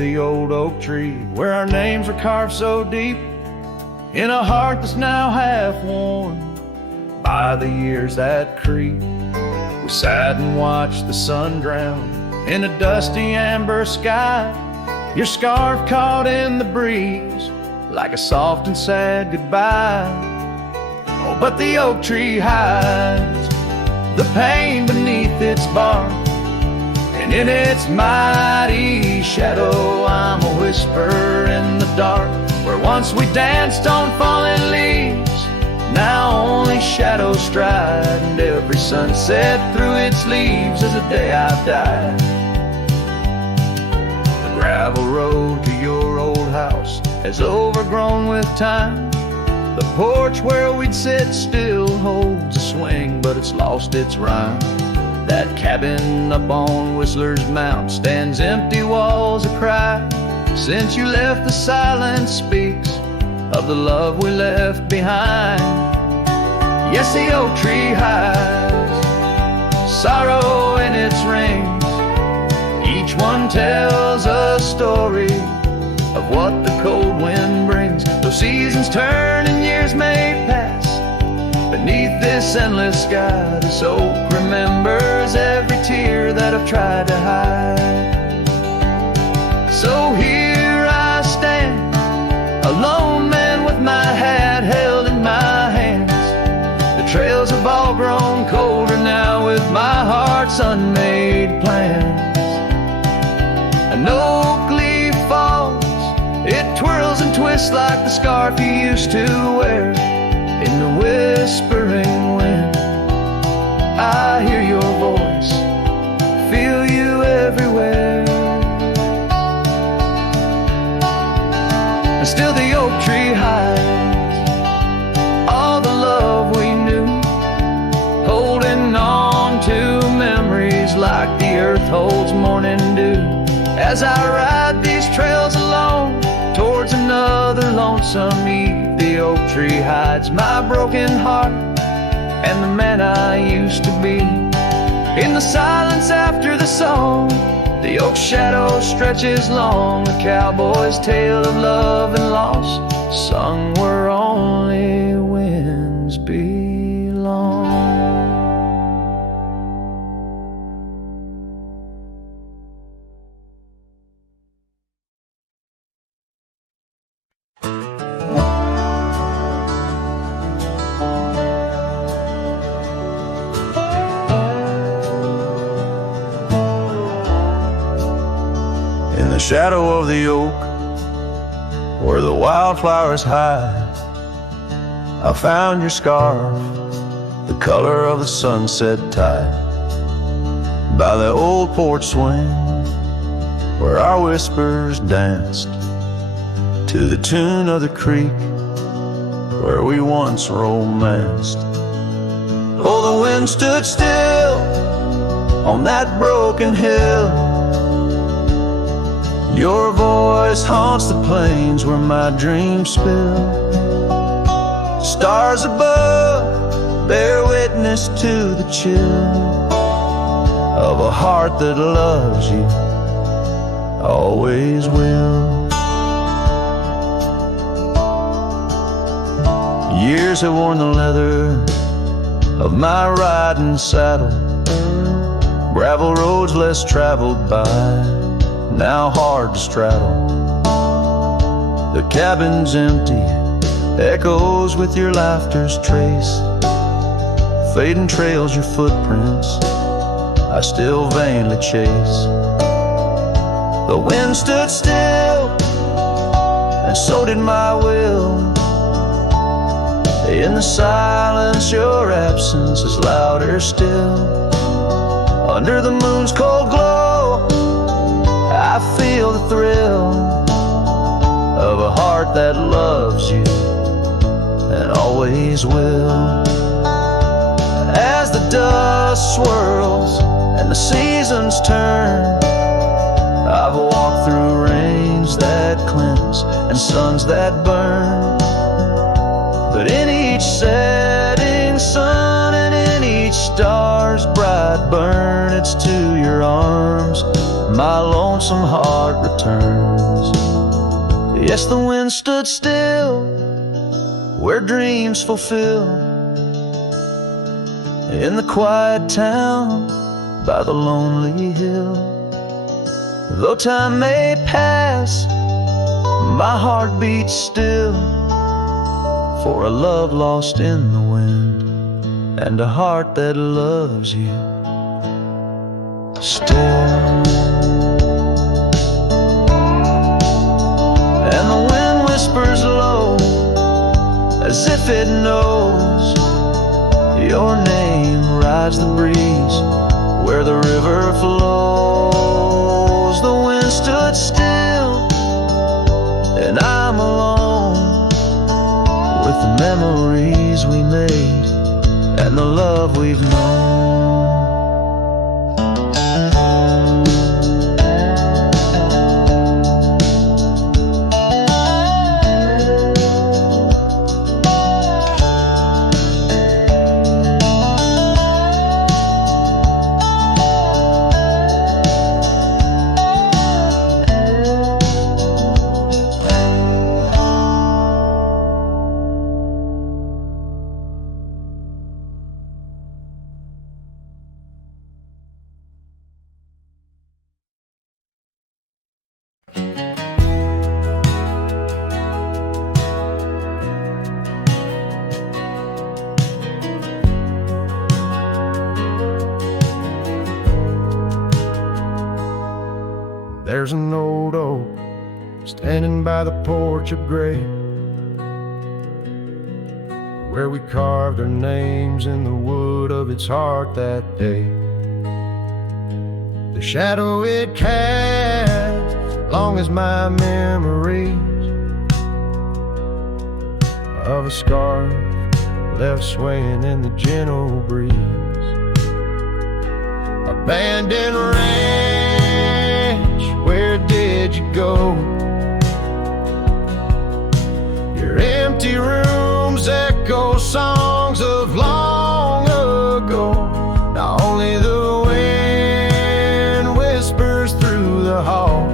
the old oak tree, where our names were carved so deep in a heart that's now half worn by the years that creep. We sat and watched the sun drown in a dusty amber sky, your scarf caught in the breeze like a soft and sad goodbye. Oh, but the oak tree hides the pain beneath its bark, and in its mighty shadow I'm a whisper in the dark. Where once we danced on falling leaves, now only shadows stride, and every sunset through its leaves is a day I've died. The gravel road to your old house has overgrown with time. The porch where we'd sit still holds a swing, but it's lost its rhyme. That cabin up on Whistler's Mount stands empty, walls a cry. Since you left, the silence speaks of the love we left behind. Yes, the oak tree hides sorrow in its rings. Each one tells a story of what the cold wind brings. Though seasons turn and years may pass, beneath this endless sky, this oak remembers every tear that I've tried to hide. So here I stand, a lone man with my hat held in my hands. The trails have all grown colder now with my heart's unmade plans. An oak leaf falls, it twirls and twists like the scarf you used to wear. In the whispering wind, I hear your voice, feel you everywhere. And still the oak tree hides all the love we knew, holding on to memories like the earth holds morning dew. As I ride these trails alone towards another lonesome eve, the oak tree hides my broken heart and the man I used to be. In the silence after the song, the oak shadow stretches long, a cowboy's tale of love and loss, sung where only winds belong. Shadow of the oak, where the wildflowers hide, I found your scarf, the color of the sunset tide, by the old porch swing, where our whispers danced, to the tune of the creek, where we once romanced. Oh, the wind stood still on that broken hill. Your voice haunts the plains where my dreams spill. Stars above bear witness to the chill of a heart that loves you, always will. Years have worn the leather of my riding saddle, gravel roads less traveled by, now hard to straddle. The cabin's empty, echoes with your laughter's trace, fading trails your footprints I still vainly chase. The wind stood still, and so did my will. In the silence your absence is louder still. Under the moon's cold glow I feel the thrill of a heart that loves you and always will. As the dust swirls and the seasons turn, I've walked through rains that cleanse and suns that burn, but in each setting sun and in each star's bright burn, it's to your arms my lonesome heart returns. Yes, the wind stood still where dreams fulfill, in the quiet town by the lonely hill. Though time may pass, my heart beats still, for a love lost in the wind and a heart that loves you still. And the wind whispers low, as if it knows your name rides the breeze where the river flows. The wind stood still, and I'm alone with the memories we made and the love we've known. There's an old oak standing by the porch of gray, where we carved our names in the wood of its heart that day. The shadow it cast, long as my memories of a scarf left swaying in the gentle breeze. Abandoned ranch, where did you go? Your empty rooms echo songs of long ago. Now only the wind whispers through the hall,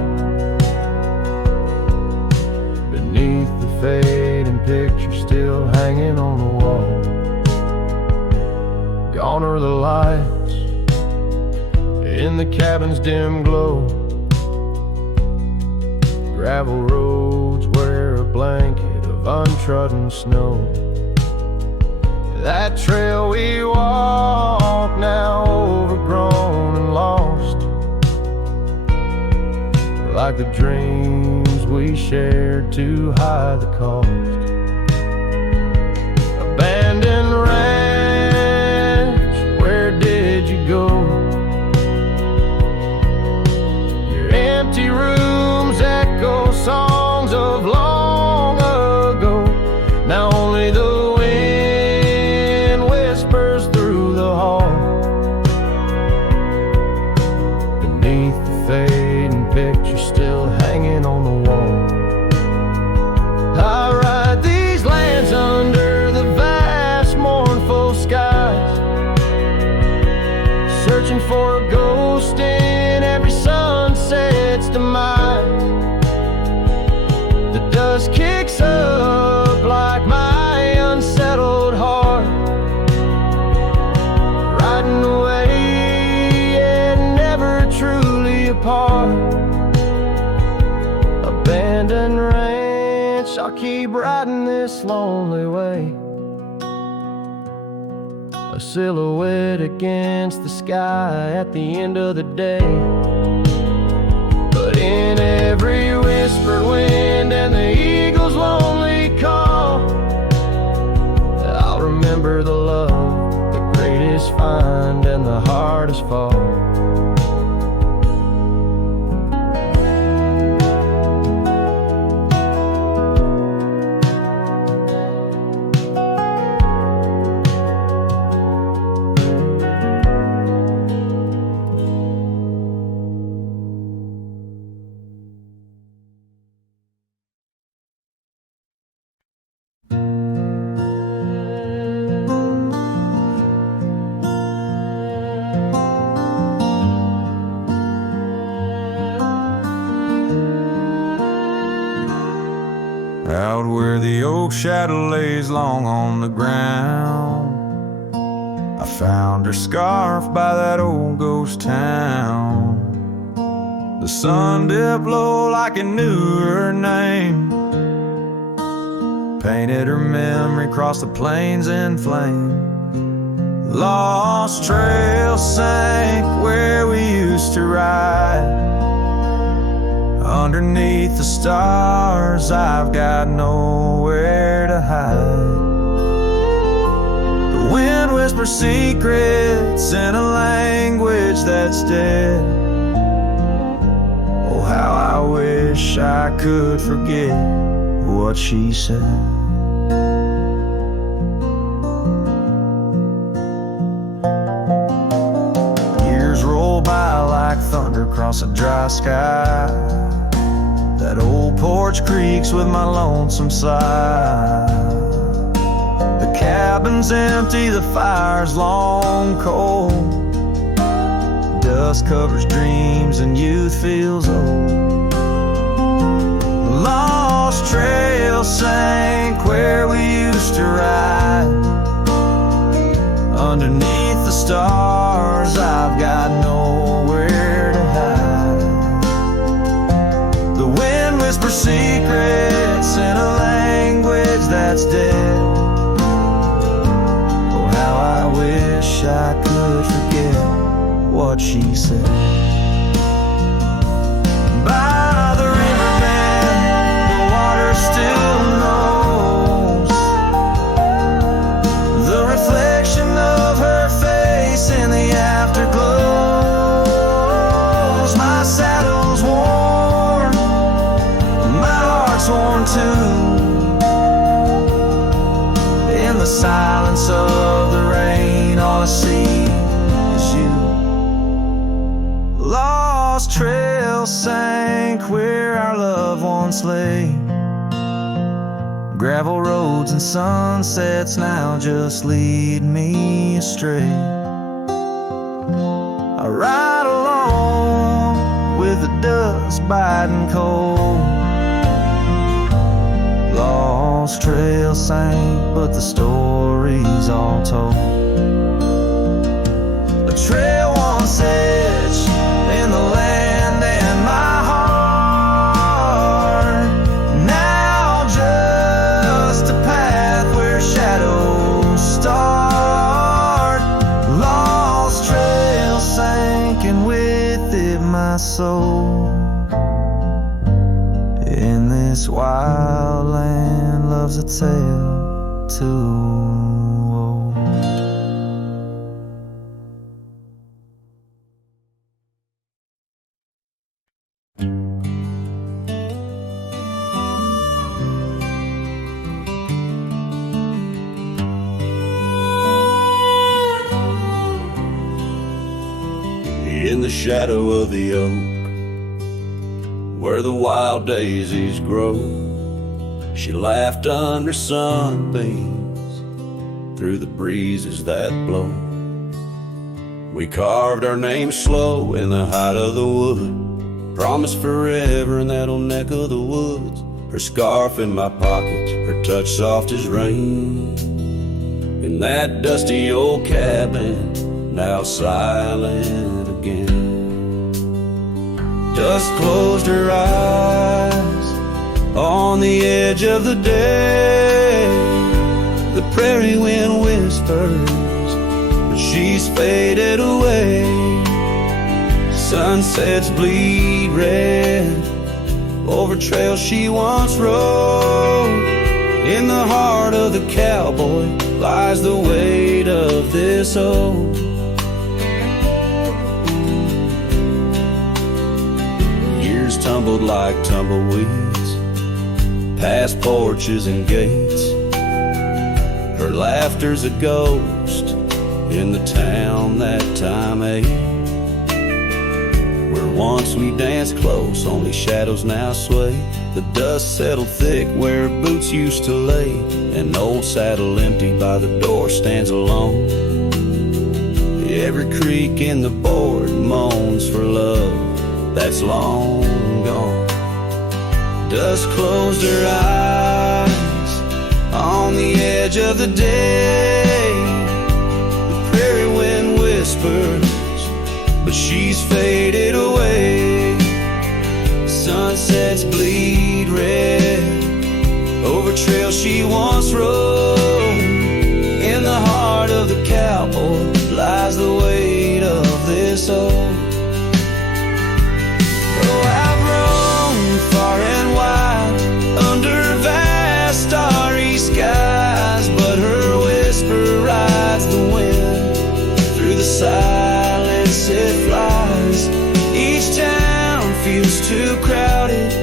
beneath the fading picture still hanging on the wall. Gone are the lights in the cabin's dim glow, gravel roads wear a blanket of untrodden snow. That trail we walk, now overgrown and lost, like the dreams we shared to hide the cost. Abandoned ranch, where did you go? Your empty rooms echo songs of long ago. Now only the wind whispers through the hall, beneath the fading picture still hanging on the wall. I ride these lands under the vast mournful skies, searching for a ghost in every sunset's demise. The dust kicks up like my unsettled heart, riding away and never truly apart. Abandoned ranch, I'll keep riding this lonely way, a silhouette against the sky at the end of the day. But in every whispered wind and the eagle's lonely call, I'll remember the love, the greatest find and the hardest fall. out where the oak shadow lays long on the ground. I found her scarf by that old ghost town. The sun dipped low like it knew her name, painted her memory across the plains in flame. Lost trail sank where we used to ride. Underneath the stars, I've got nowhere to hide. The wind whispers secrets in a language that's dead. Oh, how I wish I could forget what she said. Years roll by like thunder across a dry sky. That old porch creaks with my lonesome sigh. The cabin's empty, the fire's long cold. Dust covers dreams and youth feels old. The lost trail sank where we used to ride. Underneath the stars, I've got nowhere to hide. The wind whispers secrets in a language that's dead. Oh, how I wish I could forget what she said. By the riverbed, the water still knows the reflection of her face in the afterglows. My saddle's worn, my heart's worn too. In the silence of the rain, all I see is you. Lost trail sank where our loved ones lay. Gravel roads and sunsets now just lead me astray. I ride along with the dust biting cold. Lost trail sank, but the story's all told. A trail once etched in the land and my heart, now just a path where shadows start. Lost trail sank and with it my soul. In this wild land loves a tale too old. In the shadow of the oak, where the wild daisies grow, she laughed under sunbeams through the breezes that blow. We carved our names slow in the height of the wood, promised forever in that old neck of the woods. Her scarf in my pocket, her touch soft as rain. In that dusty old cabin, now silent again. Dust closed her eyes on the edge of the day. The prairie wind whispers, but she's faded away. Sunsets bleed red over trails she once rode. In the heart of the cowboy lies the weight of this old. Years tumbled like tumbleweeds past porches and gates. Her laughter's a ghost in the town that time ate. Where once we danced close, only shadows now sway. The dust settled thick where boots used to lay. An old saddle empty by the door stands alone. Every creak in the board moans for love that's long gone. Dust closed her eyes on the edge of the day. The prairie wind whispers, but she's faded away. Sunsets bleed red over trails she once rode. In the heart of the cowboy lies the weight of this old. Oh, I've roamed far and wide under vast starry skies, but her whisper rides the wind. Through the silence it flies. Each town feels too crowded.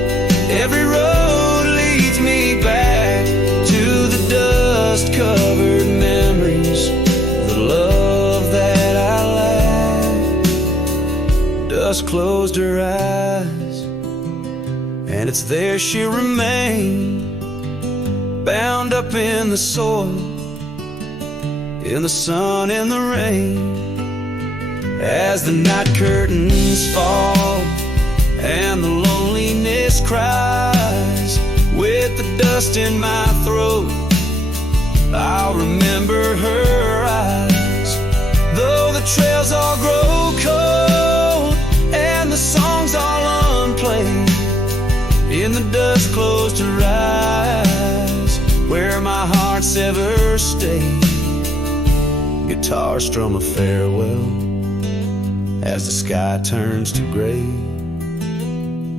Every road leads me back to the dust-covered memories, the love that I lacked. Dust closed her eyes, and it's there she'll remain, bound up in the soil, in the sun and the rain. As the night curtains fall and the loneliness cries, with the dust in my throat, I'll remember her eyes. Though the trails all grow cold and the songs all unplayed, in the dust closed her eyes, where my heart's ever stayed. Guitar strum a farewell as the sky turns to gray.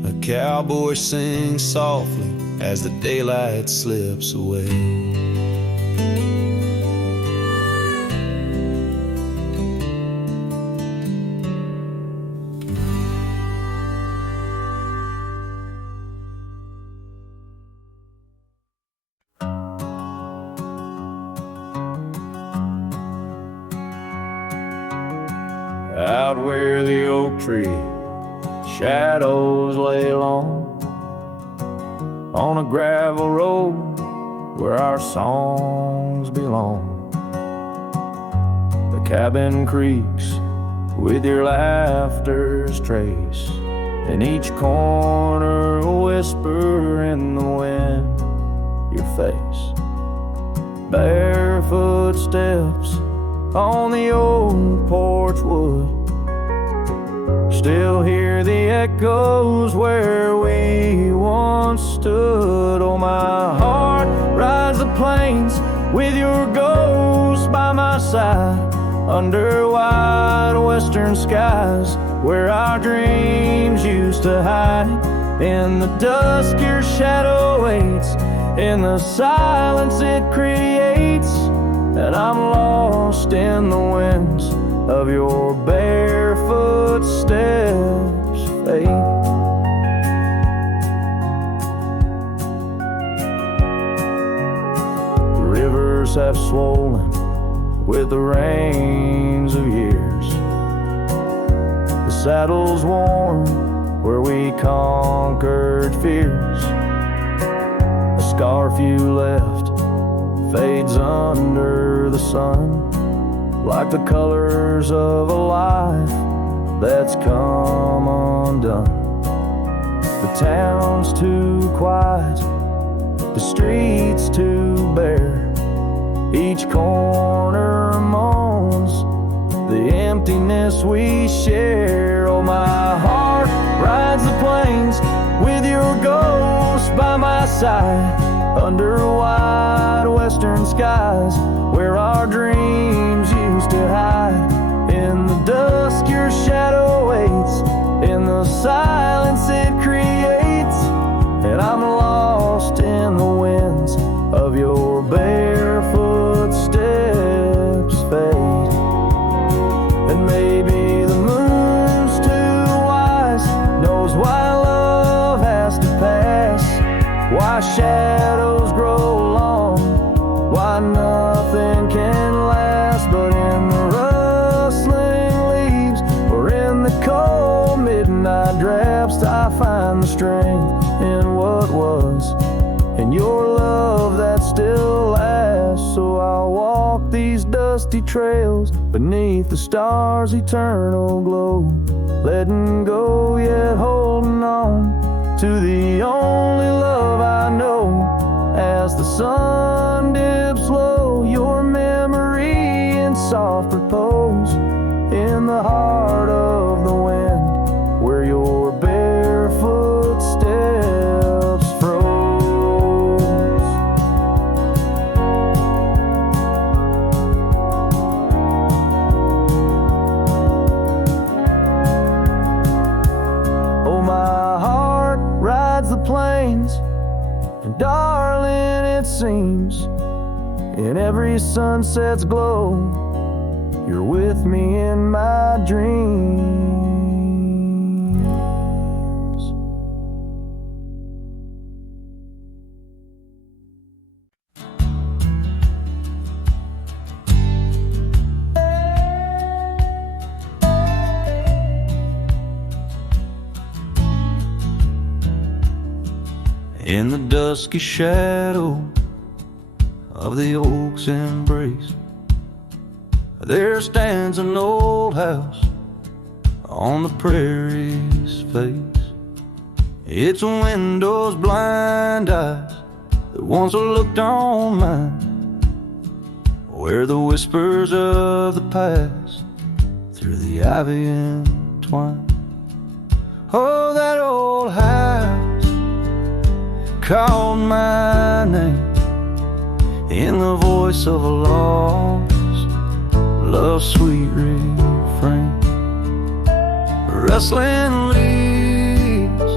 A cowboy sings softly as the daylight slips away. Out where the oak tree shadows lay long, on a gravel road where our songs belong. The cabin creaks with your laughter's trace, in each corner a whisper in the wind, your face. Barefoot steps on the old porch wood, still hear the echoes where we once stood. Oh, my heart rides the plains with your ghost by my side, under wide western skies where our dreams used to hide. In the dusk your shadow waits, in the silence it creates, and I'm lost in the winds of your barefoot steps, fate. The rivers have swollen with the rains of years. The saddle's worn where we conquered fears. The scarf you left fades under the sun, like the colors of a life that's come undone. The town's too quiet, the streets too bare. Each corner moans the emptiness we share. Oh, my heart rides the plains with your ghost by my side, under wide western skies where our dreams used to hide. In the dusk your shadow waits, in the silence it creates, and I'm lost in the winds of your barefoot steps, fade. And maybe the moon's too wise, knows why love has to pass, why shadows grow long, why nothing can last. But in the rustling leaves or in the cold midnight drafts, I find the strength in what was, in your love that still lasts. So I'll walk these dusty trails beneath the stars' eternal glow, letting go yet holding on to the only love I know. As the sun soft repose in the heart of the wind, where your barefoot steps froze. Oh, my heart rides the plains, and darling, it seems in every sunset's glow, you're with me in my dreams. In the dusky shadow of the oak's embrace, there stands an old house on the prairie's face. Its windows blind eyes that once looked on mine, where the whispers of the past through the ivy entwine. Oh, that old house called my name in the voice of a lost love's sweet refrain. Rustling leaves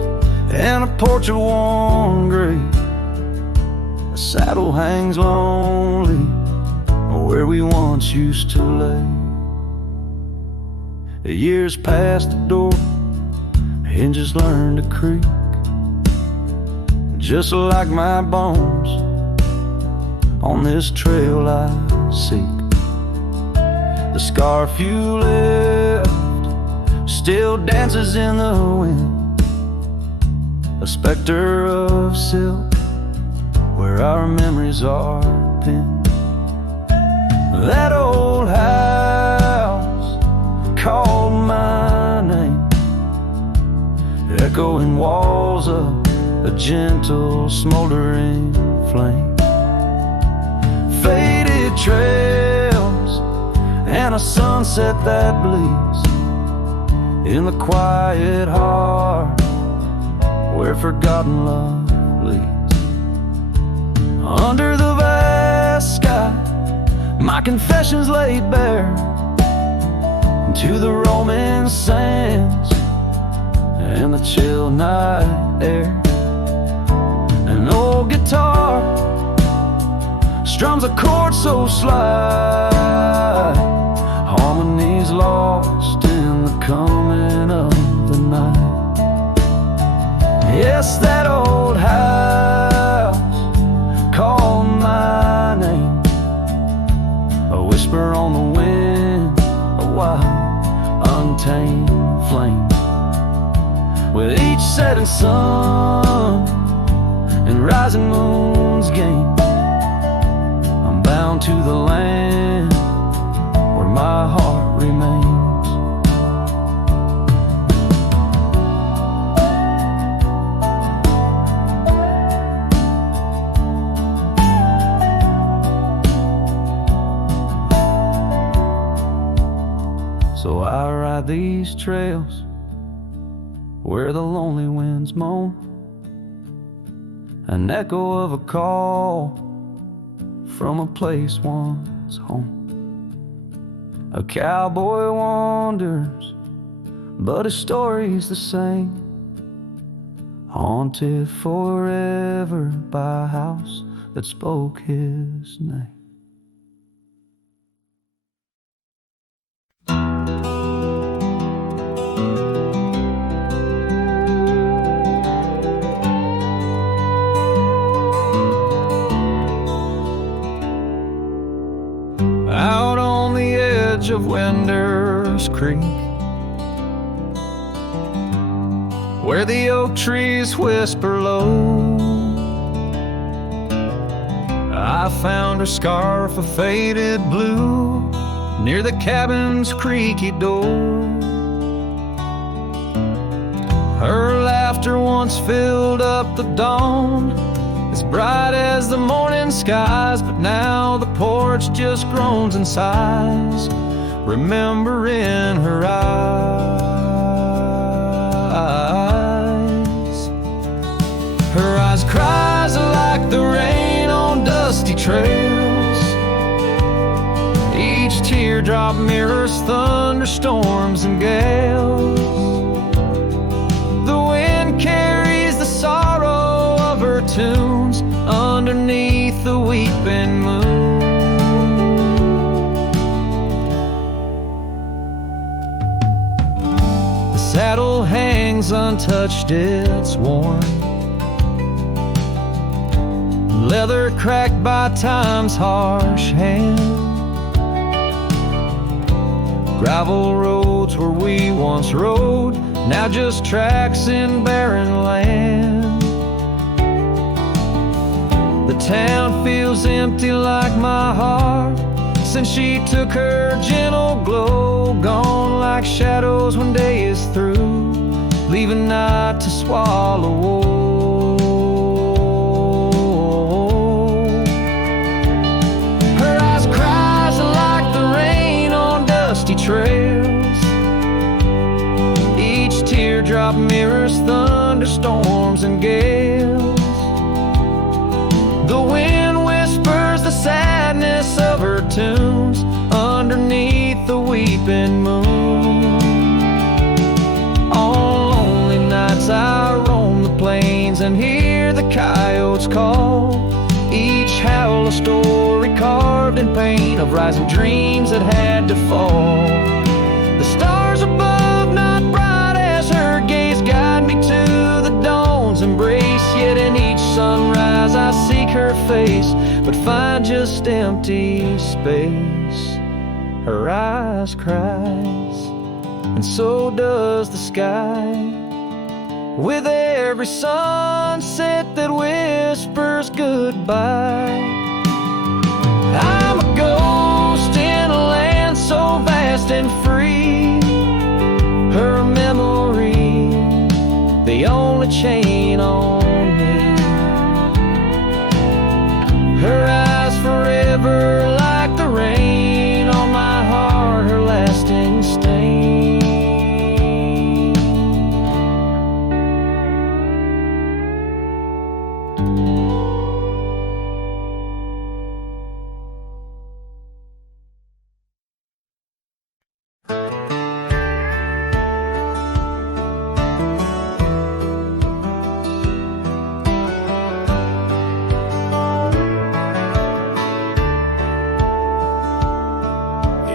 and a porch of worn gray, a saddle hangs lonely where we once used to lay. The years past the door, hinges learn to creak, just like my bones on this trail I seek. The scarf you left still dances in the wind, a specter of silk where our memories are pinned. That old house called my name, echoing walls of a gentle smoldering flame. Faded trails and a sunset that bleeds in the quiet heart where forgotten love leads. Under the vast sky, my confessions laid bare to the roaming sands and the chill night air. An old guitar strums a chord so slight, harmonies lost in the coming of the night. Yes, that old house called my name, a whisper on the wind, a wild, untamed flame. With each setting sun and rising moon's game, I'm bound to the land where my heart remains. So I ride these trails where the lonely winds moan, an echo of a call from a place once home. A cowboy wanders, but his story's the same, haunted forever by a house that spoke his name. Out on the edge of Winder's Creek, where the oak trees whisper low, I found her scarf of faded blue near the cabin's creaky door. Her laughter once filled up the dawn, as bright as the morning skies, but now the porch just groans and sighs remembering her eyes. Her eyes cries like the rain on dusty trails. Each teardrop mirrors thunderstorms and gales. The wind carries the sorrow of her tunes underneath the weeping moon. The saddle hangs untouched, it's worn, leather cracked by time's harsh hand. Gravel roads where we once rode, now just tracks in barren land. The town feels empty like my heart since she took her gentle glow. Gone like shadows when day is through, leaving night to swallow whole. Her eyes cries like the rain on dusty trails. Each teardrop mirrors thunderstorms and gales. The wind whispers the sadness of her tunes underneath the weeping moon. On lonely nights I roam the plains and hear the coyotes call. Each howl a story carved in pain of rising dreams that had to fall. The stars above not bright as her gaze guide me to the dawn's embrace. Yet in each sunrise I seek her face, but find just empty space. Her eyes cries, and so does the sky, with every sunset that whispers goodbye. I'm a ghost in a land so vast and free. Her memory, the only chain on me. Her eyes forever like the rain on my heart, her lasting stain.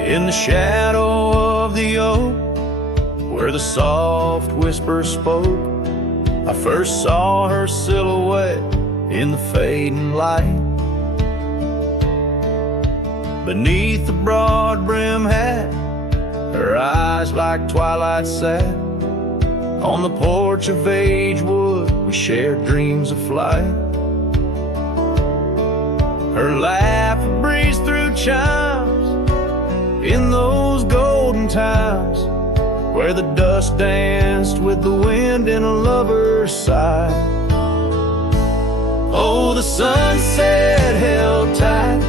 In the shadow of the oak, where the soft whisper spoke, I first saw her silhouette in the fading light. Beneath the broad brim hat, her eyes like twilight sat. On the porch of Agewood, we shared dreams of flight. Her laugh breezed through chimes in those golden times, where the dust danced with the wind in a lover's sigh. Oh, the sunset held tight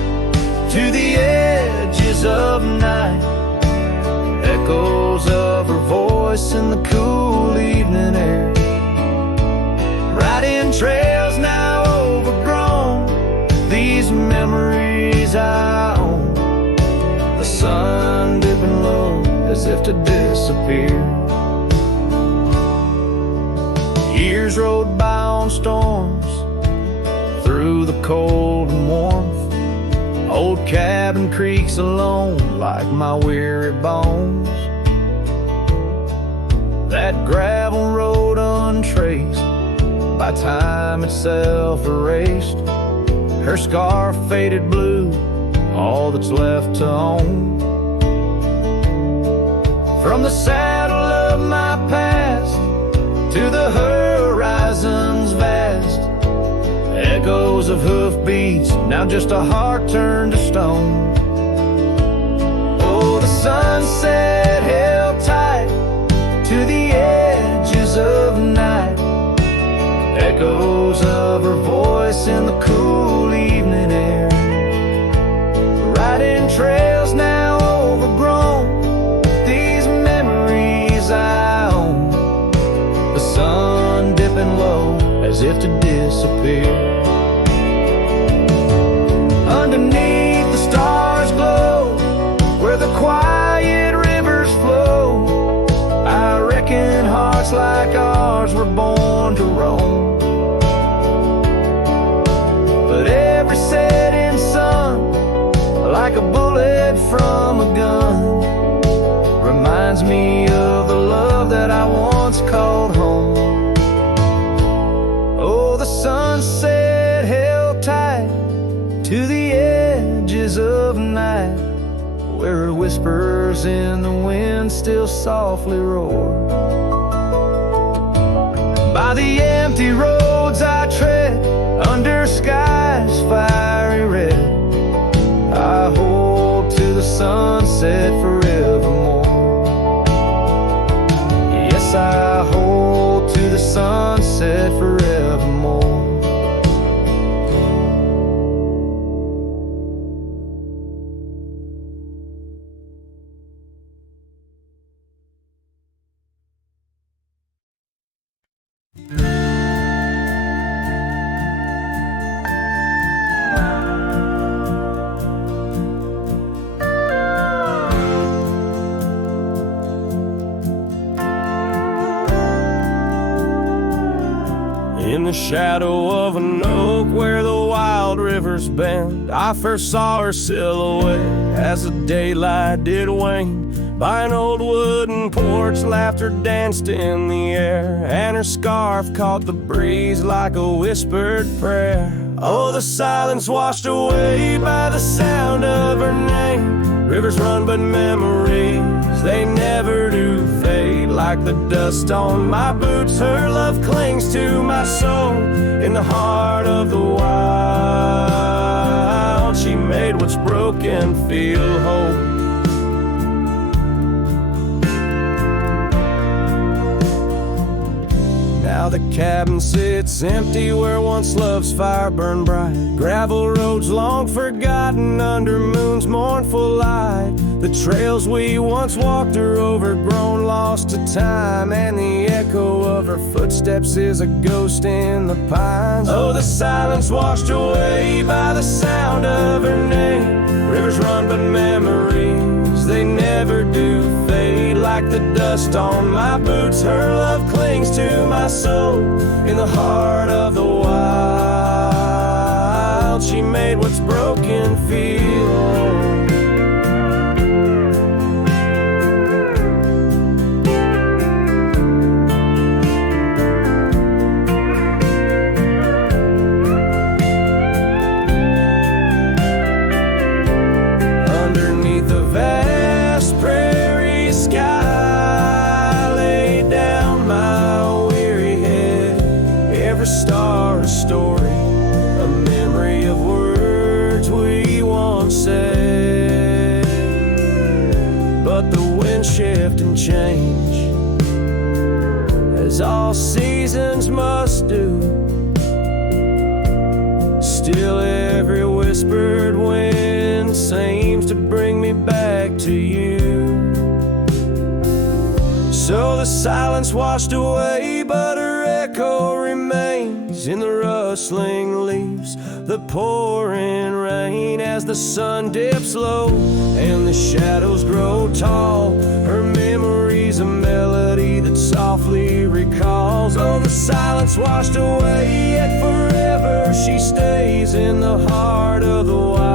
to the edges of night, echoes of her voice in the cool evening air, riding trails now overgrown, these memories I own. The sun dipping low as if to disappear. Years rode by on storms, through the cold and warmth. Old cabin creaks alone like my weary bones. That gravel road untraced, by time itself erased. Her scarf faded blue, all that's left to own. From the saddle of my past to the horizon's vast, echoes of hoofbeats, now just a heart turned to stone. Oh, the sunset held tight to the edges of night, echoes of her voice in the cool evening air, riding trails now overgrown, left to disappear. Underneath the stars glow, where the quiet rivers flow, I reckon hearts like ours were born to roam. But every setting sun, like a bullet from a gun, reminds me of the love that I once called home. Oh, the sunset held tight to the edges of night, where whispers in the wind still softly roar. By the empty roads I tread, under skies fiery red, I hold to the sunset forevermore. Yes, I hold to the sunset forevermore. In the shadow of an oak where the wild rivers bend, I first saw her silhouette as the daylight did wane. By an old wooden porch, laughter danced in the air, and her scarf caught the breeze like a whispered prayer. Oh, the silence washed away by the sound of her name. Rivers run, but memories, they never do fade. Like the dust on my boots, her love clings to my soul. In the heart of the wild, she made what's broken feel whole. Now the cabin sits empty where once love's fire burned bright. Gravel roads long forgotten under moon's mournful light. The trails we once walked are overgrown, lost to time, and the echo of her footsteps is a ghost in the pines. Oh, the silence washed away by the sound of her name. Rivers run, but memories, they never do fade. Like the dust on my boots, her love clings to my soul. In the heart of the wild, she made what's broken feel whole. Underneath the vast prairie sky, lay down my weary head. Every star a story, a memory of words we once said. But the wind shift and change, as all seasons must do. Still every whispered wind seems to bring me back to you. So the silence washed away, but her echo remains in the rustling leaves, the pouring rain. As the sun dips low and the shadows grow tall, her memory's a melody that softly recalls. Oh, the silence washed away, yet forever she stays in the heart of the wild,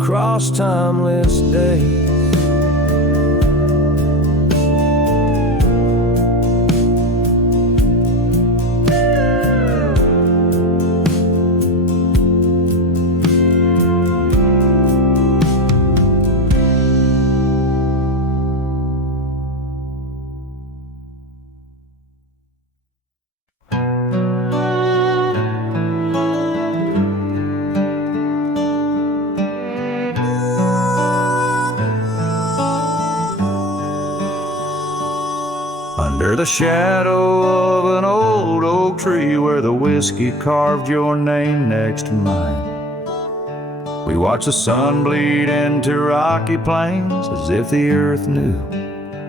across timeless days. Under the shadow of an old oak tree where the whiskey carved your name next to mine, we watched the sun bleed into rocky plains as if the earth knew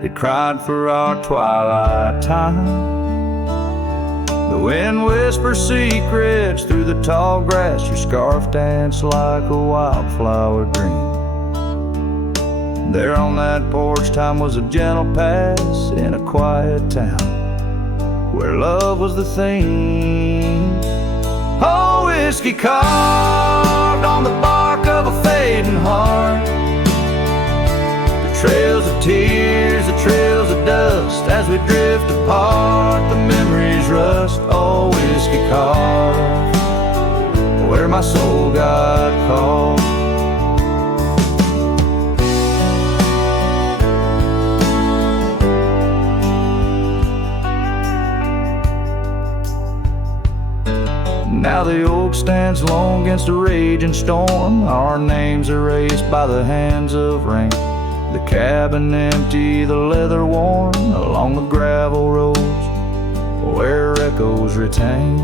it cried for our twilight time. The wind whispers secrets through the tall grass. Your scarf danced like a wildflower dream. There on that porch, time was a gentle pass in a quiet town where love was the theme. Oh, whiskey carved on the bark of a fading heart. The trails of tears, the trails of dust, as we drift apart, the memories rust. Oh, whiskey carved where my soul got caught. Now the oak stands lone against a raging storm, our names erased by the hands of rain. The cabin empty, the leather worn, along the gravel roads where echoes retain.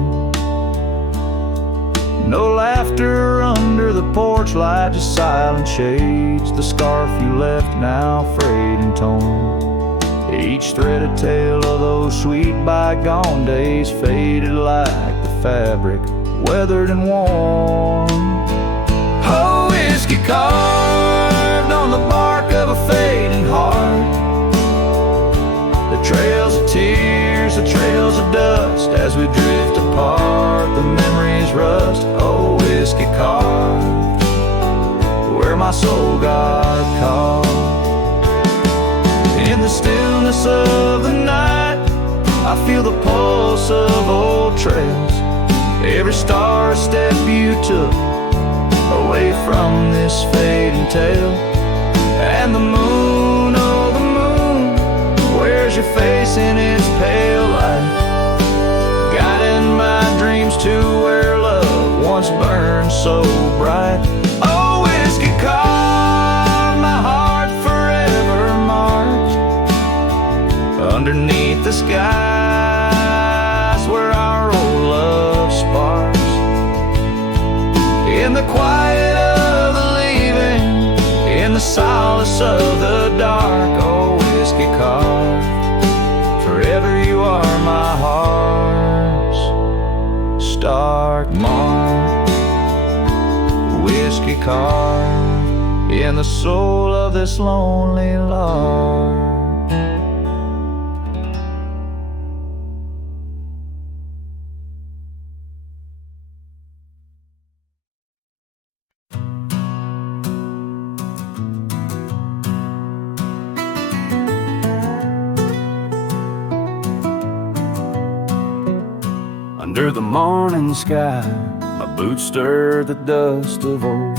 No laughter under the porch light, just silent shades. The scarf you left now frayed and torn, each thread a tale of those sweet bygone days, faded like the fabric, weathered and worn. Oh, whiskey carved on the bark of a fading heart. The trails of tears, the trails of dust, as we drift apart, the memories rust. Oh, whiskey carved where my soul got caught. In the stillness of the night, I feel the pulse of old trails. Every star step you took away from this fading tale. And the moon, oh the moon, wears your face in its pale light, guiding my dreams to where love once burned so bright. Oh, whiskey carved my heart forever marked underneath the skies where our old love sparks. In the quiet of the leaving, in the solace of the dark. Oh, whiskey carved, forever you are my heart's stark mark. Whiskey carved in the soul of this lonely lark. Under the morning sky, my boots stir the dust of old,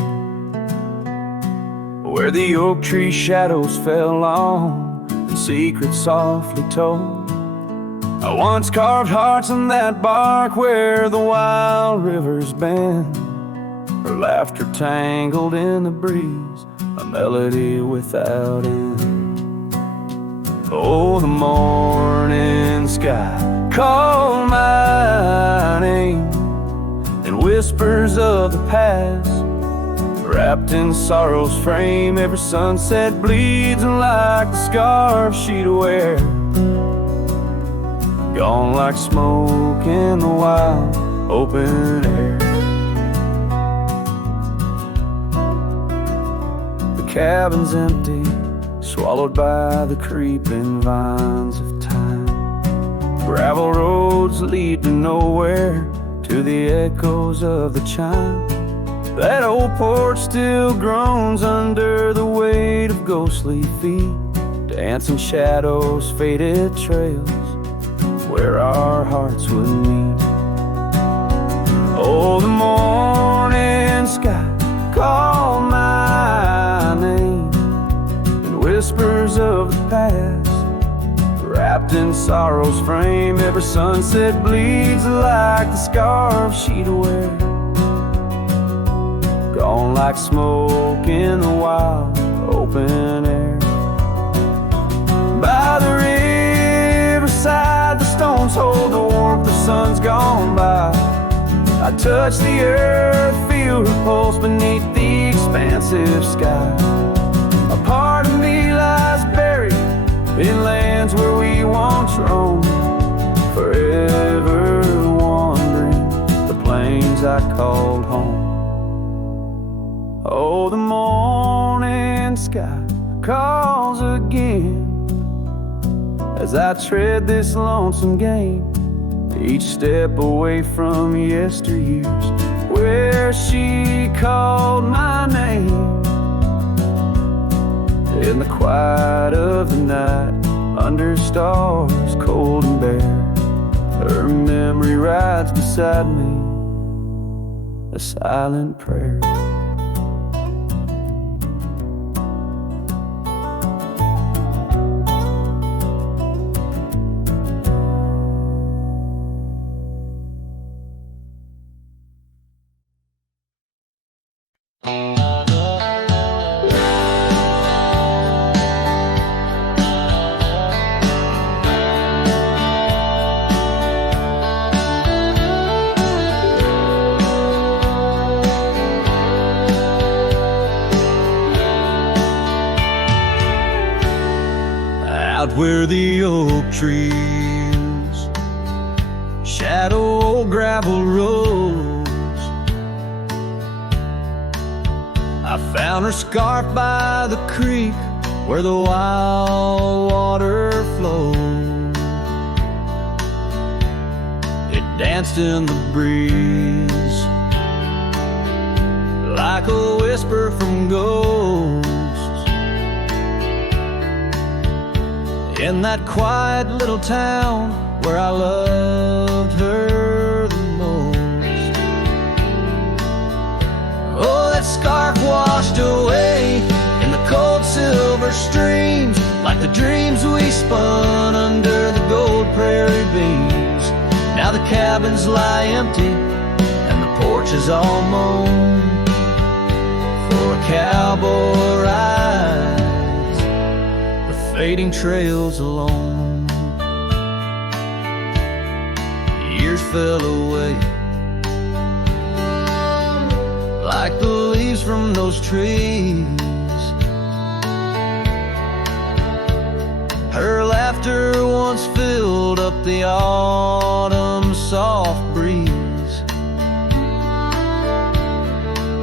where the oak tree shadows fell long and secrets softly told. I once carved hearts on that bark where the wild rivers bend, her laughter tangled in the breeze, a melody without end. Oh, the morning sky called my name, and whispers of the past, wrapped in sorrow's frame. Every sunset bleeds like the scarf she'd wear, gone like smoke in the wild open air. The cabin's empty, swallowed by the creeping vines of time. Gravel roads lead to nowhere, to the echoes of the chime. That old porch still groans under the weight of ghostly feet, dancing shadows, faded trails where our hearts would meet. Oh, the morning sky called my name, and whispers of the past, wrapped in sorrow's frame. Every sunset bleeds like the scarf she'd wear, gone like smoke in the wild open air. By the riverside, the stones hold the warmth, the sun's gone by. I touch the earth, feel her pulse beneath the expansive sky. A part of me lies buried in lands where we once roamed, forever plains I called home. Oh, the morning sky calls again as I tread this lonesome game, each step away from yesteryears where she called my name. In the quiet of the night, under stars cold and bare, her memory rides beside me, a silent prayer. Where the oak trees shadow old gravel roads, I found her scarf by the creek where the wild water flowed. It danced in the breeze like a whisper from ghosts. In that quiet little town where I loved her the most. Oh, that scarf washed away in the cold silver streams, like the dreams we spun under the gold prairie beams. Now the cabins lie empty and the porch is all mown for a cowboy ride, fading trails alone. Years fell away like the leaves from those trees. Her laughter once filled up the autumn soft breeze,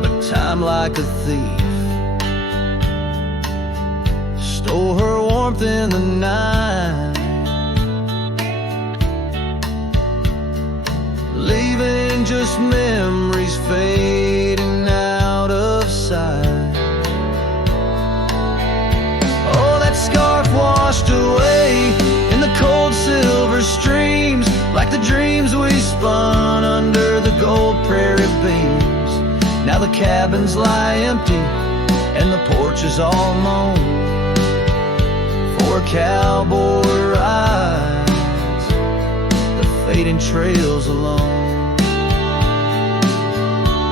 but time like a thief stole her warmth in the night, leaving just memories fading out of sight. Oh, that scarf washed away in the cold silver streams, like the dreams we spun under the gold prairie beams. Now the cabins lie empty and the porch is all mown for cowboy rides, the fading trails alone.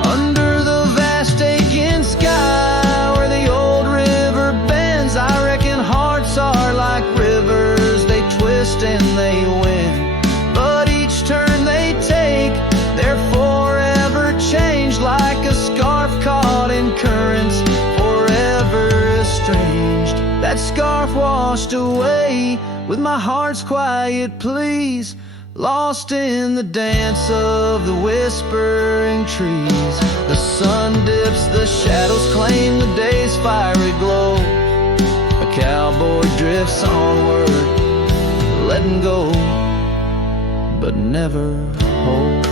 Under the vast aching sky where the old river bends, I reckon hearts are like rivers, they twist and they win, but each turn they take, they're forever changed, like a scarf caught in currents, forever estranged. That scarf washed away with my heart's quiet pleas, lost in the dance of the whispering trees. The sun dips, the shadows claim the day's fiery glow. A cowboy drifts onward, letting go, but never hold.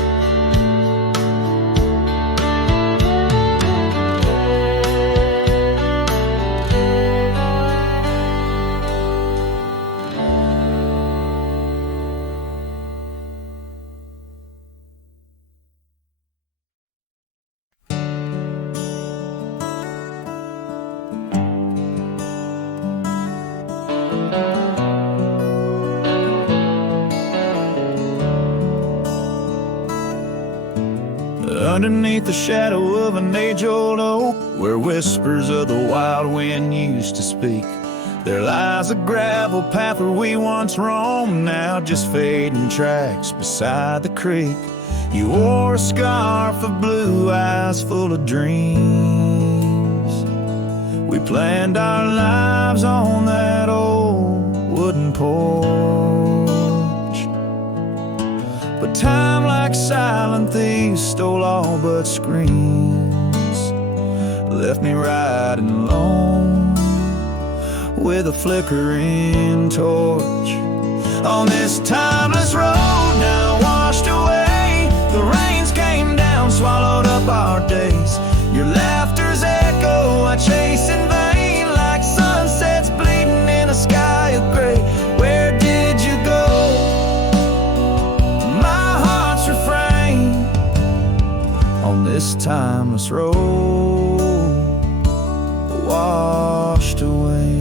Underneath the shadow of an age-old oak, where whispers of the wild wind used to speak, there lies a gravel path where we once roamed, now just fading tracks beside the creek. You wore a scarf of blue eyes full of dreams. We planned our lives on that old wooden porch, but time like silent thieves stole all but screams, left me riding alone with a flickering torch. On this timeless road now washed away, the rains came down, swallowed up our days. Your laughter's echo I chase in vain, like sunsets bleeding in a sky of gray. Where did you go? My heart's refrain on this timeless road washed away.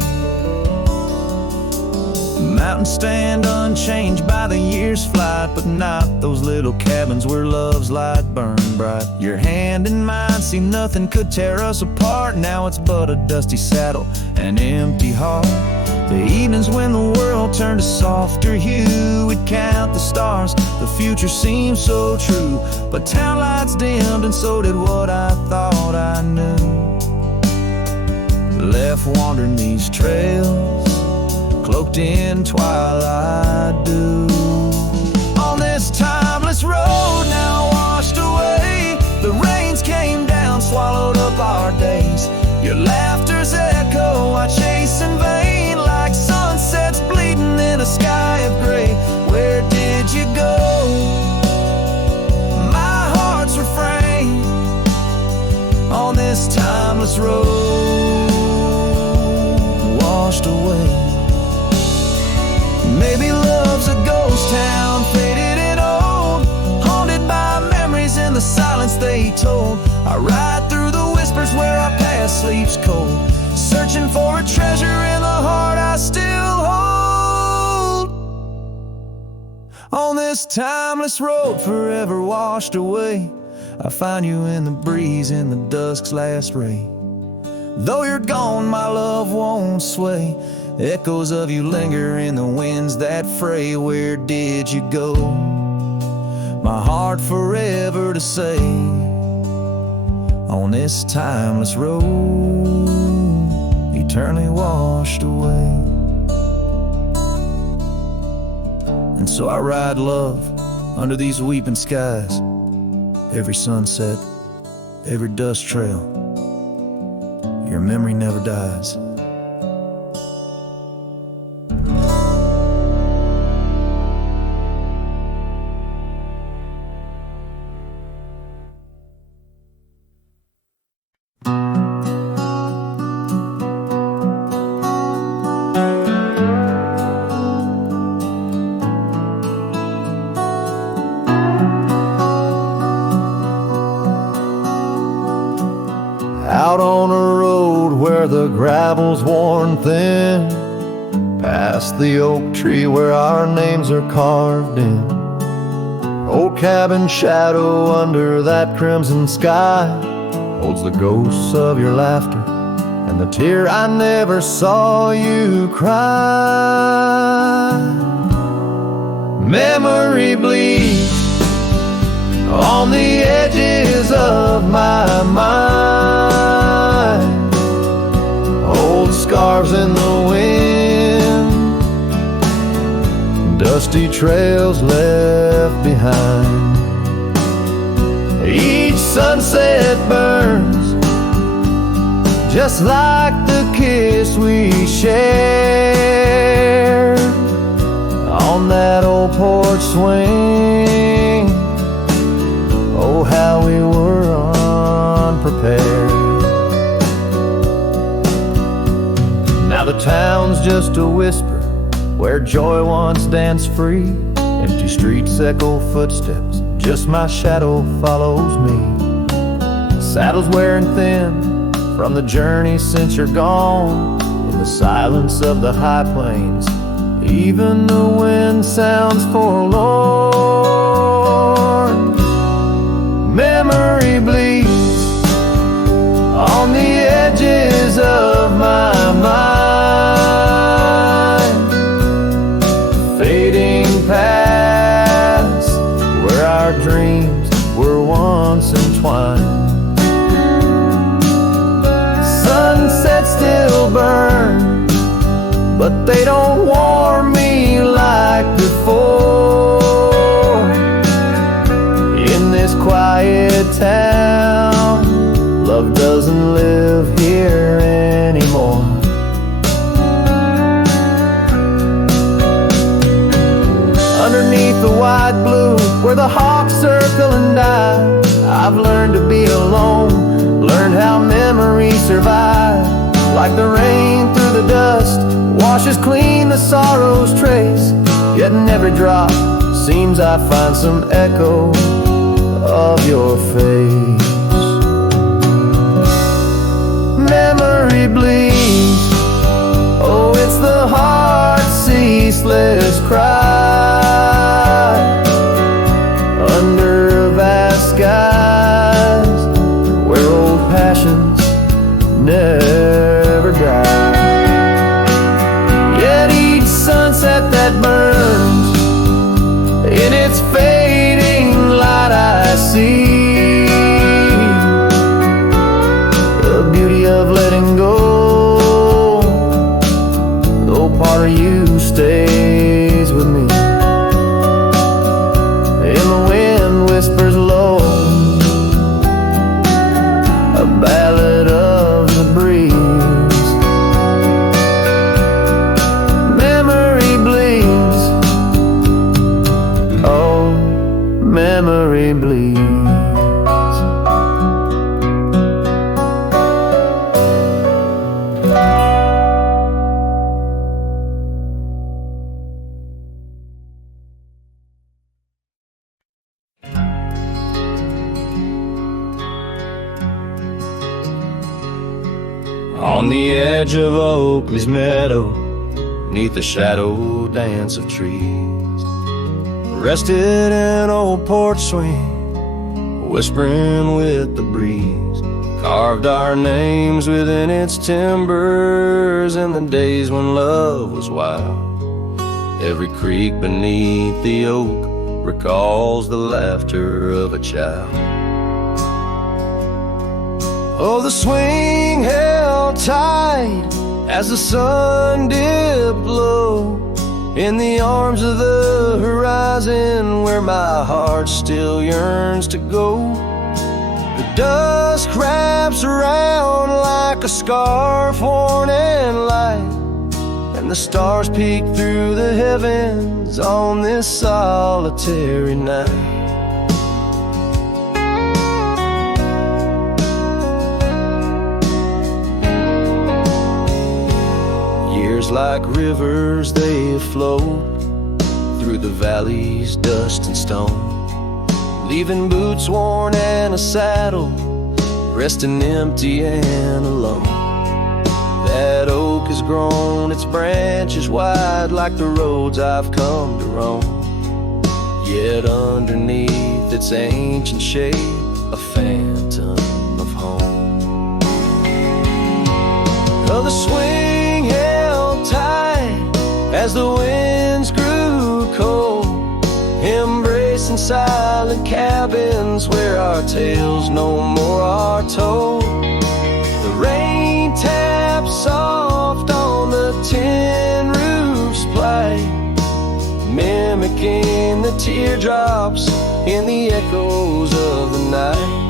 Mountains stand unchanged by the year's flight, but not those little cabins where love's light burned bright. Your hand in mine, see nothing could tear us apart. Now it's but a dusty saddle, an empty heart. The evenings when the world turned a softer hue, we'd count the stars, the future seemed so true. But town lights dimmed and so did what I thought I knew. Left wandering these trails, cloaked in twilight dew. On this timeless road now washed away, the rains came down, swallowed up our days. Your laughter's echo I chase in vain, like sunsets bleeding in a sky of gray. Where did you go? My heart's refrain on this timeless road washed away. Maybe love's a ghost town, faded and old, haunted by memories in the silence they told. I ride through the whispers where our past sleeps cold, searching for a treasure in the heart I still hold. On this timeless road forever washed away, I find you in the breeze in the dusk's last ray. Though you're gone, my love won't sway. Echoes of you linger in the winds that fray. Where did you go? My heart forever to say on this timeless road, eternally washed away. And so I ride love under these weeping skies, every sunset, every dust trail, your memory never dies. Out on a road where the gravel's worn thin, past the oak tree where our names are carved in. Old cabin shadow under that crimson sky holds the ghosts of your laughter and the tear I never saw you cry. Memory bleeds on the edges of my mind, old scars in the wind, dusty trails left behind. Each sunset burns just like the kiss we shared on that old porch swing. Oh, how we were unprepared. Now the town's just a whisper where joy once danced free. Empty streets echo footsteps, just my shadow follows me. Saddle's wearing thin from the journey since you're gone. In the silence of the high plains, even the wind sounds forlorn. Memory bleeds on the edges of my mind, fading past where our dreams were once entwined. Sunsets still burn, but they don't warm me like before. town. Love doesn't live here anymore. Underneath the wide blue, where the hawks circle and die, I've learned to be alone, learned how memories survive. Like the rain through the dust, washes clean the sorrow's trace. Yet in every drop, seems I find some echo of your face. Memory bleeds, oh, it's the heart's ceaseless cry. Under vast skies, where old passions never die. Yet each sunset that burns, in its fading light I see the beauty of letting go, though part of you stays with me. And the wind whispers low, a ballad of the breeze. Memory bleeds, oh, memory bleeds. On the edge of Oakley's meadow, neath the shadow dance of trees, rested in an old porch swing, whispering with the breeze. Carved our names within its timbers in the days when love was wild. Every creak beneath the oak recalls the laughter of a child. Oh, the swing held tight as the sun dipped low in the arms of the horizon where my heart still yearns to go. The dusk wraps around like a scarf worn in light, and the stars peek through the heavens on this solitary night. Years like rivers, they flow through the valleys, dust and stone, leaving boots worn and a saddle, resting empty and alone. That oak has grown its branches wide like the roads I've come to roam. Yet underneath its ancient shade, a phantom of home. Oh, the swing held tight as the winds grew cold, embracing silent cabins where our tales no more are told. The rain taps soft on the tin roof's plight, mimicking the teardrops in the echoes of the night.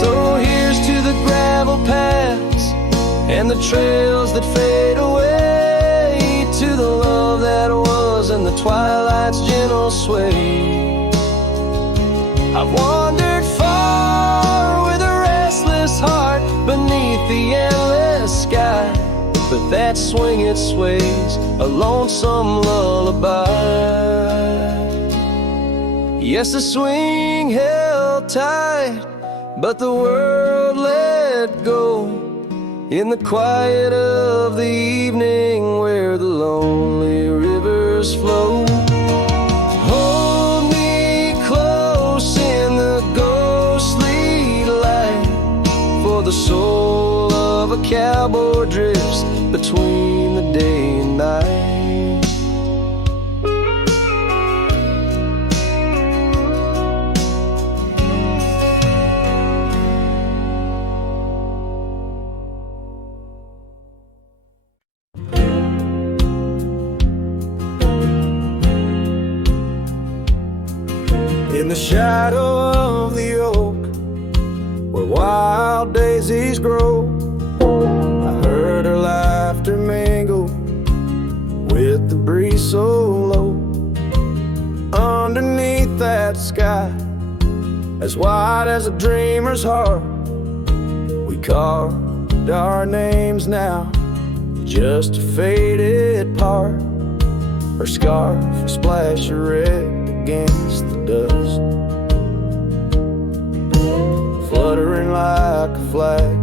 So here's to the gravel paths and the trails that fade away, to the love that was and the twilight's gentle sway. I've wandered far with a restless heart beneath the endless sky, but that swing it sways, a lonesome lullaby. Yes, the swing held tight, but the world let go in the quiet of the evening where the lonely rivers flow. Hold me close in the ghostly light, for the soul of a cowboy drifts between the day and night. In the shadow of the oak where wild daisies grow. I heard her laughter mingle with the breeze so low. Underneath that sky as wide as a dreamer's heart, we carved our names now, just a faded part. Her scarf a splash of red against the dust, fluttering like a flag,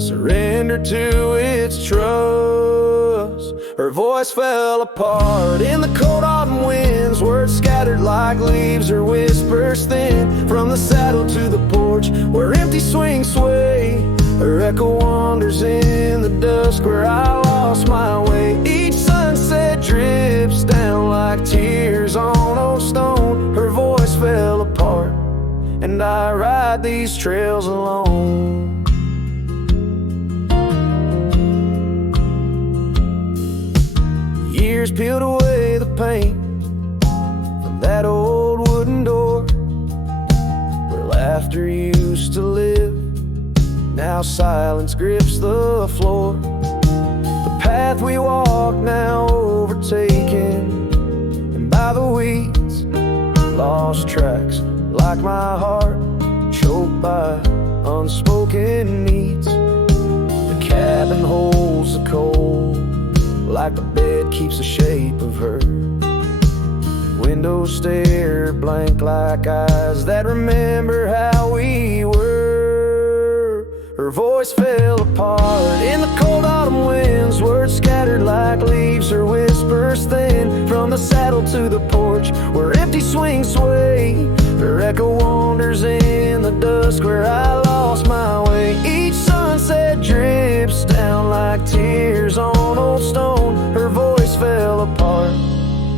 surrender to its trust. Her voice fell apart in the cold autumn winds, words scattered like leaves, her whispers thin. From the saddle to the porch where empty swings sway, her echo wanders in the dusk where I lost my way. Each sunset drips down like tears on old stone. Her voice fell apart and I ride these trails alone. Years peeled away the paint from that old wooden door where laughter used to live. Now silence grips the floor. The path we walk now overtaken and by the weeds, lost tracks like my heart, choked by unspoken needs. The cabin holds the cold like the bed keeps the shape of her. Windows stare blank like eyes that remember how we were. Her voice fell apart in the cold autumn winds, words scattered like leaves, her whispers thin. From the saddle to the porch where empty swings sway, her echo wanders in the dusk where I lost my way. Each sunset drips down like tears on old stone. Her voice fell apart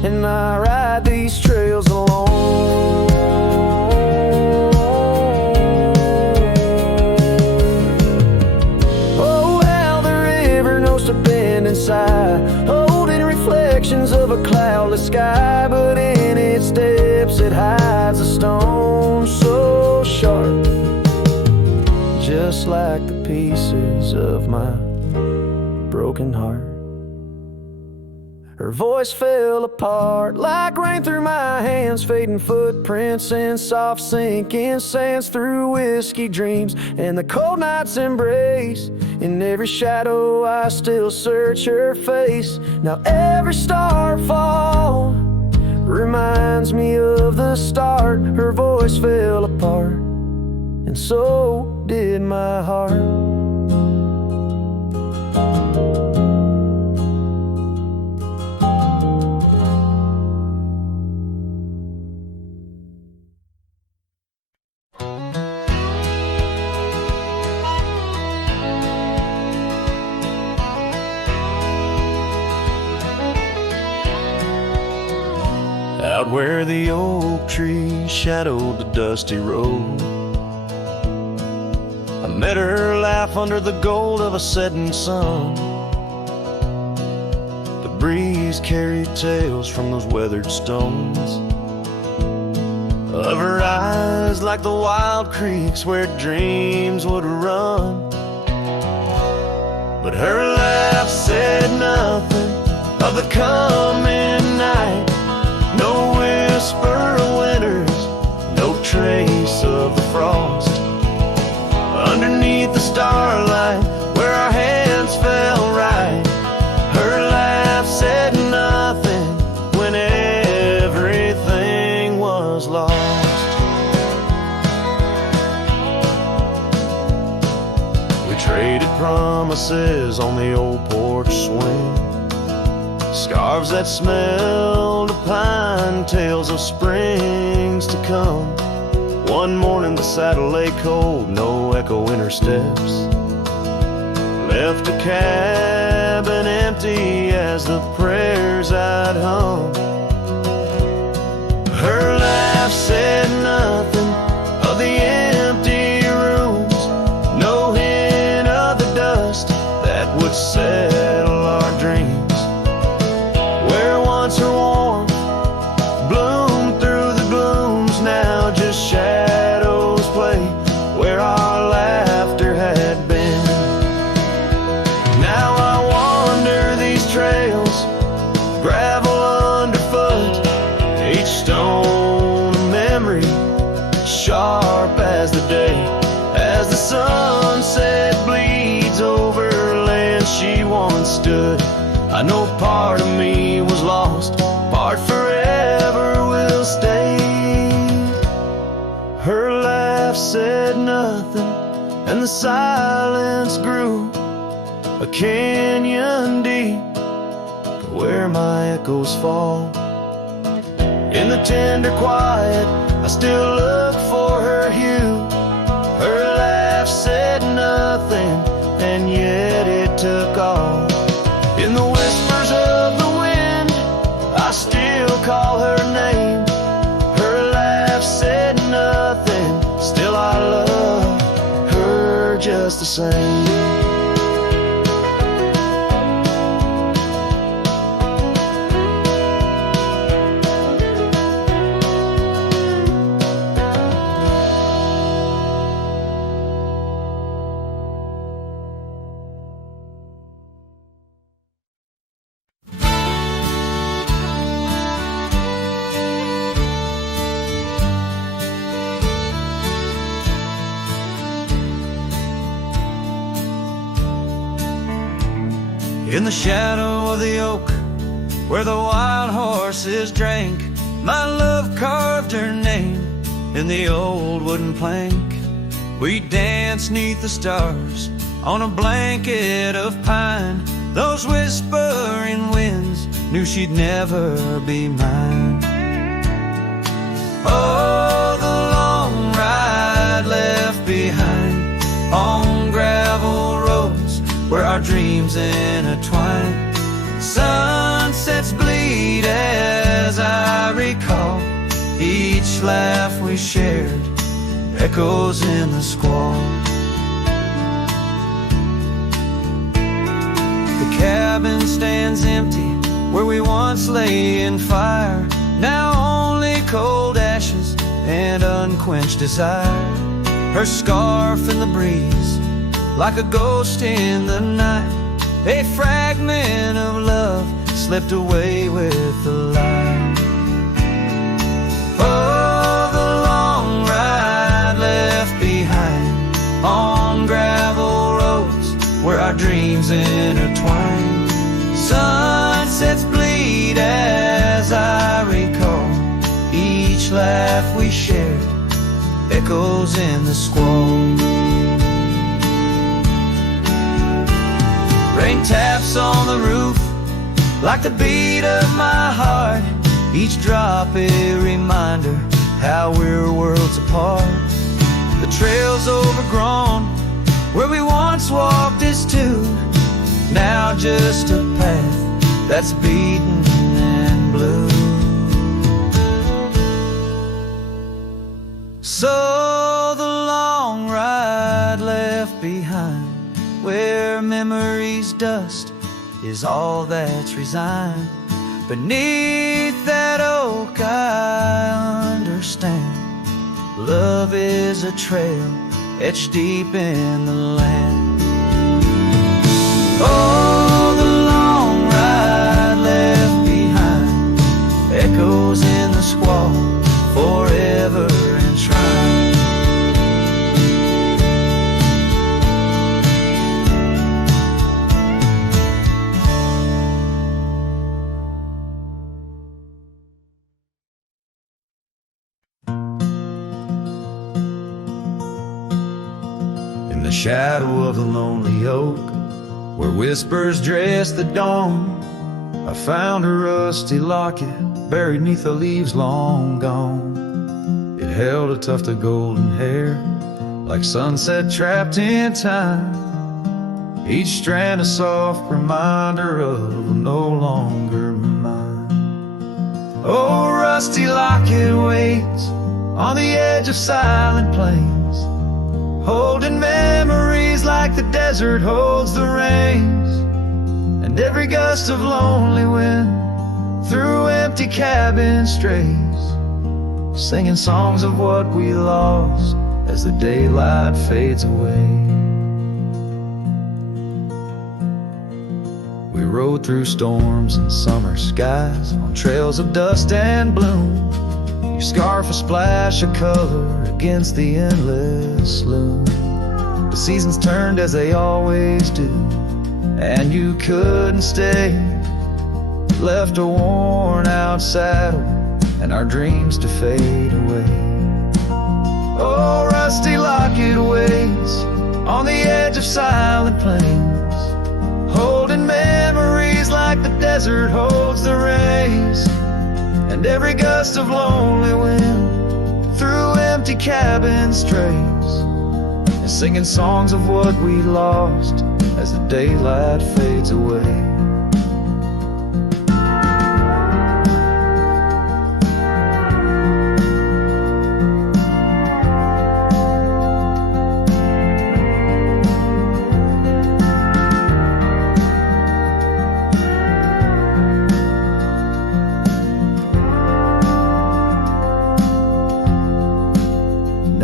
and I ride these trails alone. Oh, how the river knows to bend and sigh, holding reflections of a cloudless sky. But in its depths it hides a stone so sharp, just like the pieces of my broken heart. Her voice fell apart like rain through my hands, fading footprints and soft sinking sands through whiskey dreams and the cold night's embrace. In every shadow I still search her face. Now every starfall reminds me of the start. Her voice fell apart and so did my heart. Out where the oak tree shadowed the dusty road, I met her laugh under the gold of a setting sun. The breeze carried tales from those weathered stones of her eyes like the wild creeks where dreams would run. But her laugh said nothing of the coming night. No whisper of winters, no trace of the frost. Underneath the starlight, where our hands fell right, her laugh said nothing when everything was lost. We traded promises on the old porch swing, scarves that smelled of pine, tales of springs to come. One morning the saddle lay cold, no echo in her steps, left a cabin empty as the prayers I'd hung. Her laugh said nothing of the empty rooms, no hint of the dust that would settle our dreams. Where once her warmth bloomed through the glooms, now sharp as the day. As the sunset bleeds over land she once stood, I know part of me was lost, part forever will stay. Her laugh said nothing, and the silence grew a canyon deep where my echoes fall. In the tender quiet, I still look for her hue. Her laugh said nothing, and yet it took all. In the whispers of the wind, I still call her name. Her laugh said nothing, still I love her just the same. In the shadow of the oak, where the wild horses drank, my love carved her name in the old wooden plank. We danced 'neath the stars on a blanket of pine. Those whispering winds knew she'd never be mine. Oh, the long ride left behind on gravel roads where our dreams intertwine. Sunsets bleed as I recall each laugh we shared, echoes in the squall. The cabin stands empty where we once lay in fire, now only cold ashes and unquenched desire. Her scarf in the breeze, like a ghost in the night, a fragment of love slipped away with the light. Oh, the long ride left behind on gravel roads where our dreams intertwine. Sunsets bleed as I recall each laugh we shared, echoes in the squall. Rain taps on the roof like the beat of my heart, each drop a reminder how we're worlds apart. The trail's overgrown where we once walked as two, now just a path that's beaten and blue. So the long ride left behind, where memory's dust is all that's resigned. Beneath that oak I understand, love is a trail etched deep in the land. Oh, the long ride left behind, echoes in the squall, forever enshrined. The shadow of the lonely oak, where whispers dress the dawn, I found a rusty locket buried neath the leaves long gone. It held a tuft of golden hair, like sunset trapped in time, each strand a soft reminder of no longer mine. Oh, rusty locket waits on the edge of silent plains, holding memories like the desert holds the rains, and every gust of lonely wind through empty cabin strays, singing songs of what we lost as the daylight fades away. We rode through storms and summer skies on trails of dust and bloom, Your scarf a splash of color against the endless loom. The seasons turned as they always do, and you couldn't stay. Left a worn out saddle and our dreams to fade away. Oh, rusty locket waits on the edge of silent plains, holding memories like the desert holds the rays. And every gust of lonely wind through empty cabin strays, and singing songs of what we lost as the daylight fades away.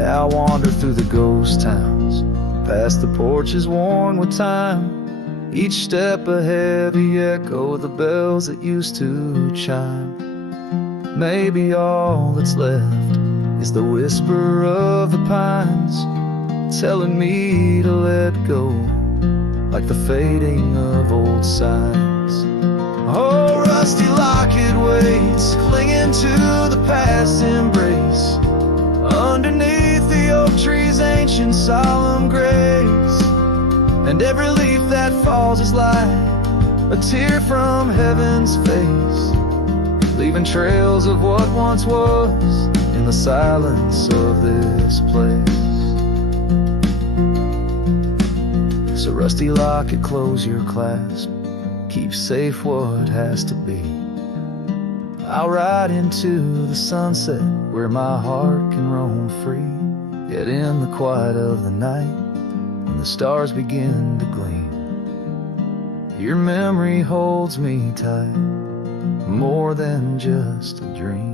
I wander through the ghost towns, past the porches worn with time, each step a heavy echo of the bells that used to chime. Maybe all that's left is the whisper of the pines, telling me to let go, like the fading of old signs. Oh, rusty locket waits, clinging to the past embrace, underneath the oak tree's ancient solemn grace. And every leaf that falls is like a tear from heaven's face, leaving trails of what once was in the silence of this place. So rusty locket, close your clasp, keep safe what has to be. I'll ride into the sunset where my heart can roam free. Yet in the quiet of the night, when the stars begin to gleam, your memory holds me tight, more than just a dream.